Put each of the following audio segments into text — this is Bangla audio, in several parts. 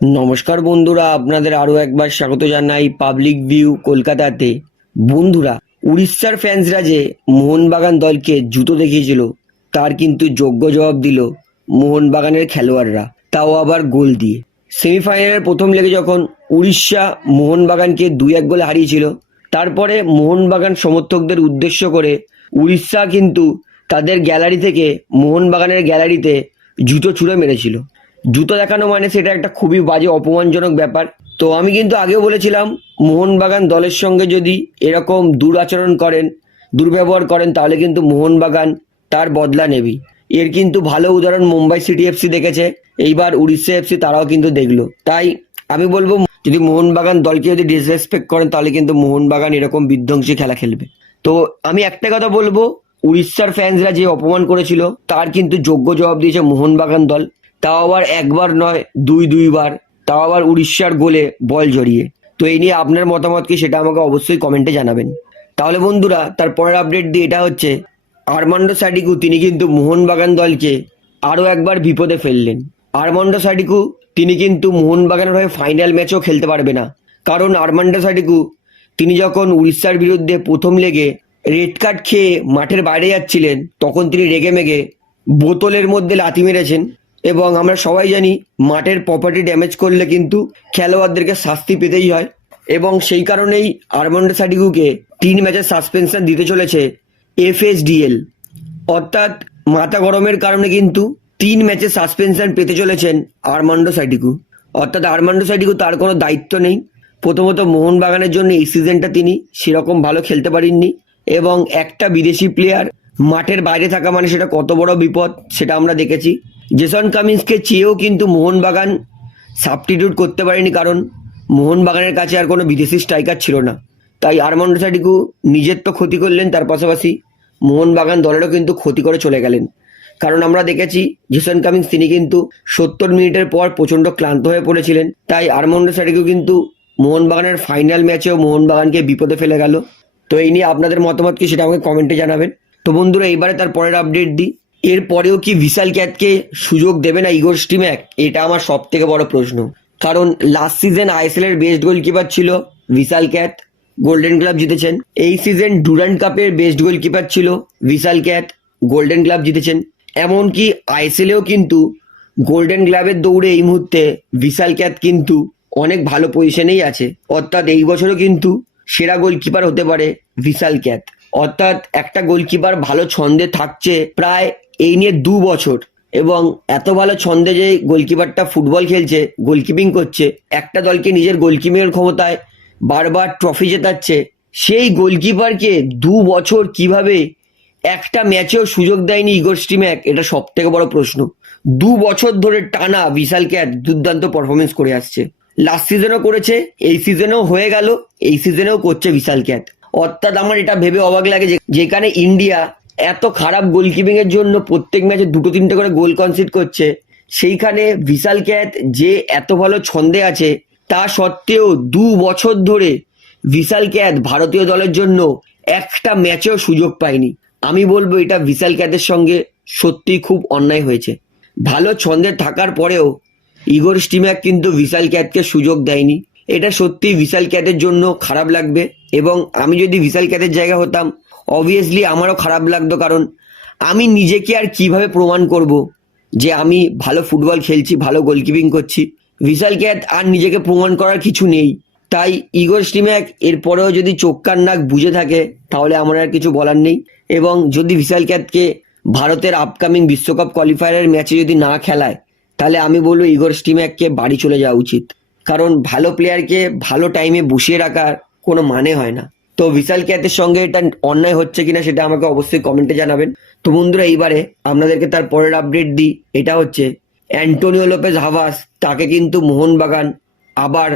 নমস্কার বন্ধুরা, আপনাদের আরও একবার স্বাগত জানাই পাবলিক ভিউ কলকাতাতে। বন্ধুরা, উড়িষ্যার ফ্যান্সরা যে মোহনবাগান দলকে জুতো দেখিয়েছিল, তার কিন্তু যোগ্য জবাব দিল মোহনবাগানের খেলোয়াড়রা, তাও আবার গোল দিয়ে। সেমিফাইনালের প্রথম লেগে যখন উড়িষ্যা মোহনবাগানকে দুই এক গোলে হারিয়েছিল, তারপরে মোহনবাগান সমর্থকদের উদ্দেশ্য করে উড়িষ্যা কিন্তু তাদের গ্যালারি থেকে, মোহনবাগানের গ্যালারিতে জুতো ছুঁড়ে মেরেছিল। জুতো দেখানো মানে সেটা একটা খুবই বাজে অপমানজনক ব্যাপার। তো আমি কিন্তু আগেও বলেছিলাম, মোহনবাগান দলের সঙ্গে যদি এরকম দুরাচরণ করেন, দুর্ব্যবহার করেন, তাহলে কিন্তু মোহনবাগান তার বদলা নেবেই। এর কিন্তু ভালো উদাহরণ মুম্বাই সিটি এফসি দেখেছে, এইবার উড়িষ্যা এফসি তারাও কিন্তু দেখল। তাই আমি বলব, যদি মোহনবাগান দলকে যদি ডিসরেসপেক্ট করেন, তাহলে কিন্তু মোহনবাগান এরকম বিধ্বংসী খেলা খেলবে। তো আমি একটা কথা বলব, উড়িষ্যার ফ্যান্সরা যে অপমান করেছিল, তার কিন্তু যোগ্য জবাব দিয়েছে মোহনবাগান দল। তাও আবার একবার নয়, দুই দুইবার। তাও আবার উড়িষ্যার গোলে বল জড়িয়ে। তো এই নিয়ে আপনার মতামত কি সেটা আমাকে অবশ্যই কমেন্টে জানাবেন। তাহলে বন্ধুরা, তার পরের আপডেট দিয়ে এটা হচ্ছে, আরমান্ডো সাডিকু তিনি কিন্তু মোহনবাগান দলকে আরও একবার বিপদে ফেললেন। আরমান্ডো সাডিকু তিনি কিন্তু মোহনবাগানের হয়ে ফাইনাল ম্যাচও খেলতে পারবে না। কারণ আরমান্ডো সাডিকু তিনি যখন উড়িষ্যার বিরুদ্ধে প্রথম লেগে রেড কার্ড খেয়ে মাঠের বাইরে যাচ্ছিলেন, তখন তিনি রেগে মেগে বোতলের মধ্যে লাথি মেরেছেন। এবং আমরা সবাই জানি মাঠের প্রপার্টি ড্যামেজ করলে কিন্তু খেলোয়াড়দেরকে শাস্তি পেতেই হয়। এবং সেই কারণেই আরমান্ডো সাডিকুকে তিন ম্যাচের সাসপেনশন দিতে চলেছে এফএসডিএল অর্থাৎ মাথা গরমের কারণে কিন্তু তিন ম্যাচে সাসপেনশন পেতে চলেছেন আরমান্ডো সাইডিকু অর্থাৎ আরমান্ডো সাইডিকু তার কোনো দায়িত্ব নেই। প্রথমত মোহনবাগানের জন্য এই সিজনটা তিনি সেরকম ভালো খেলতে পারেননি এবং একটা বিদেশি প্লেয়ার মাঠের বাইরে থাকা মানে সেটা কত বড় বিপদ সেটা আমরা দেখেছি। জেসন কামিন্সকে চেয়েও কিন্তু মোহনবাগান সাবস্টিটিউট করতে পারেনি কারণ মোহনবাগানের কাছে আর কোনো বিদেশি স্ট্রাইকার ছিল না। তাই আরমান্ডো সাইডিকু নিজের তো ক্ষতি করলেন, তার পাশাপাশি মোহনবাগান দলেরও কিন্তু ক্ষতি করে চলে গেলেন। কারণ আমরা দেখেছি জেসন কামিংস তিনি কিন্তু সত্তর মিনিটের পর প্রচণ্ড ক্লান্ত হয়ে পড়েছিলেন। তাই আরমন্ডো সাডিকেও কিন্তু মোহনবাগানের ফাইনাল ম্যাচেও মোহনবাগানকে বিপদে ফেলে গেল। তো এই নিয়ে আপনাদের মতামত কি সেটা আমাকে কমেন্টে জানাবেন। তো বন্ধুরা, এইবারে তার পরের আপডেট দিই। এরপরেও কি বিশাল ক্যাতকে সুযোগ দেবে না ইগোর স্টিম্যাক এটা আমার সব থেকে বড় প্রশ্ন। কারণ লাস্ট সিজন আইএসএল এর বেস্ট গোলকিপার ছিল বিশাল ক্যাত গোল্ডেন গ্লাভ জিতেছেন। এই সিজন ডুরান্ড কাপের বেস্ট গোলকিপার ছিল বিশাল ক্যাত গোল্ডেন গ্লাভ জিতেছেন। এমনকি আইএসএলেও কিন্তু গোল্ডেন গ্লাভের দৌড়ে এই মুহূর্তে বিশাল ক্যাত কিন্তু অনেক ভালো পজিশনেই আছে। অর্থাৎ এই বছরও কিন্তু সেরা গোলকিপার হতে পারে বিশাল ক্যাত অর্থাৎ একটা গোলকিপার ভালো ছন্দে থাকছে প্রায় এই নিয়ে দু বছর। এবং এত ভালো ছন্দে যে গোলকিপারটা ফুটবল খেলছে, গোলকিপিং করছে, একটা দলকে নিজের গোলকিপিংয়ের ক্ষমতায় বারবার ট্রফি জেতাচ্ছে, সেই গোলকিপারকে দু বছর কীভাবে একটা ম্যাচেও সুযোগ দেয়নি ইগোর স্টিম্যাক এটা সব থেকে বড় প্রশ্ন। দু বছর ধরে টানা বিশাল ক্যাট দুর্দান্ত পারফরমেন্স করে আসছে। লাস্ট সিজনও করেছে, এই সিজনেও হয়ে গেল, এই সিজনেও করছে বিশাল ক্যাট অর্থাৎ আমার এটা ভেবে অবাক লাগে যে যেখানে ইন্ডিয়া এত খারাপ গোলকিপিং এর জন্য প্রত্যেক ম্যাচে দুটো তিনটে করে গোল কনসিড করছে। সেইখানে বিশাল ক্যাথ যে এত ভালো ছন্দে আছে, তা সত্ত্বেও দু বছর ধরে বিশাল ক্যাত ভারতীয় দলের জন্য একটা ম্যাচেও সুযোগ পায়নি। আমি বলব এটা বিশাল ক্যাথের সঙ্গে সত্যি খুব অন্যায় হয়েছে। ভালো ছন্দে থাকার পরেও ইগোর স্টিম্যাক কিন্তু বিশাল ক্যাথকে সুযোগ দেয়নি। এটা সত্যি বিশাল ক্যাথের জন্য খারাপ লাগবে এবং আমি যদি বিশাল ক্যাথের জায়গা হতাম অবভিয়াসলি আমারও খারাপ লাগতো কারণ আমি নিজেকে আর কীভাবে প্রমাণ করব? যে আমি ভালো ফুটবল খেলছি, ভালো গোলকিপিং করছি। বিশাল ক্যাথ আর নিজেকে প্রমাণ করার কিছু নেই। তাই ইগোর স্টিম্যাক এরপরেও যদি চোখ, কান, নাক বুঝে থাকে, তাহলে আমার আর কিছু বলার নেই। এবং যদি বিশাল ক্যাথকে ভারতের আপকামিং বিশ্বকাপ কোয়ালিফায়ারের ম্যাচে যদি না খেলায়, তাহলে আমি বলব ইগোর স্টিম্যাককে বাড়ি চলে যাওয়া উচিত। কারণ ভালো প্লেয়ারকে ভালো টাইমে বসিয়ে রাখার কোনো মানে হয় না। তো বিশাল ক্যাতের সঙ্গে এটা অন্যায় হচ্ছে কিনা সেটা আমাকে অবশ্যই কমেন্টে জানাবেন। তো বন্ধুরা, এইবারে আপনাদেরকে তার পরের আপডেট দিই। এটা হচ্ছে অ্যান্টোনিও লোপেজ হাভাস। তাকে কিন্তু মোহনবাগান আবার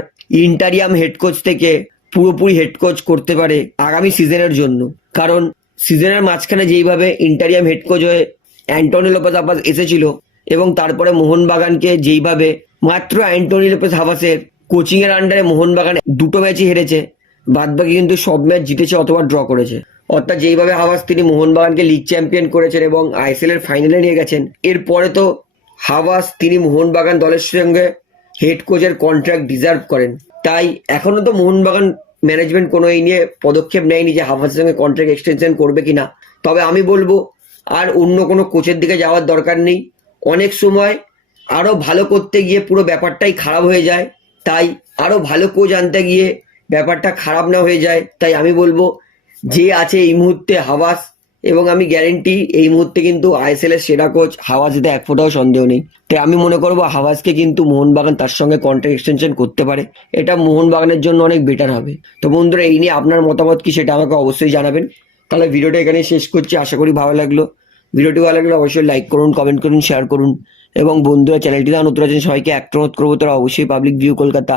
ইন্টারিয়াম হেড কোচ থেকে পুরোপুরি হেড কোচ করতে পারে আগামী সিজনের জন্য। কারণ সিজনের মাঝখানে যেইভাবে ইন্টারিয়াম হেড কোচ হয়ে অ্যান্টনি লোপেজ হাভাস এসেছিল এবং তারপরে মোহনবাগানকে যেইভাবে মাত্র অ্যান্টনি লোপেজ হাভাসের কোচিং এর আন্ডারে মোহনবাগান দুটো ম্যাচই হেরেছে বাদবাকি কিন্তু সব ম্যাচ জিতেছে অথবা ড্র করেছে। অর্থাৎ যেইভাবে হাভাস তিনি মোহনবাগানকে লিগ চ্যাম্পিয়ন করেছেন এবং আইএসএল এর ফাইনালে নিয়ে গেছেন, এরপরে তো হাভাস তিনি মোহনবাগান দলের সঙ্গে হেড কোচের কন্ট্রাক্ট ডিজার্ভ করেন। তাই এখনও তো মোহনবাগান ম্যানেজমেন্ট কোনো এই নিয়ে পদক্ষেপ নেয়নি যে হাফাজের সঙ্গে কন্ট্রাক্ট এক্সটেনশন করবে কিনা। তবে আমি বলব, আর অন্য কোনো কোচের দিকে যাওয়ার দরকার নেই। অনেক সময় আরও ভালো করতে গিয়ে পুরো ব্যাপারটাই খারাপ হয়ে যায়। তাই আরও ভালো কোচ আনতে গিয়ে ব্যাপারটা খারাপ না হয়ে যায়, তাই আমি বলব, যে আছে এই মুহূর্তে হাওয়াস, এবং আমি গ্যারেন্টি এই মুহূর্তে কিন্তু আইএসএল এর সেরা কোচ হাওয়াজেতে এক ফোটাও সন্দেহ নেই। তাই আমি মনে করব হাওয়াজকে কিন্তু মোহনবাগান তার সঙ্গে কন্ট্রাক্ট এক্সটেনশন করতে পারে। এটা মোহনবাগানের জন্য অনেক বেটার হবে। তো বন্ধুরা, এই নিয়ে আপনার মতামত কি সেটা আমাকে অবশ্যই জানাবেন। তাহলে ভিডিওটা এখানে শেষ করছি, আশা করি ভালো লাগল। ভিডিওটি ভালো লাগলে অবশ্যই লাইক করুন কমেন্ট করুন শেয়ার করুন। এবং বন্ধুরা, চ্যানেলটি নতুন আছেন, সবাইকে একটা অনুরোধ করব, তারা অবশ্যই পাবলিক ভিউ কলকাতা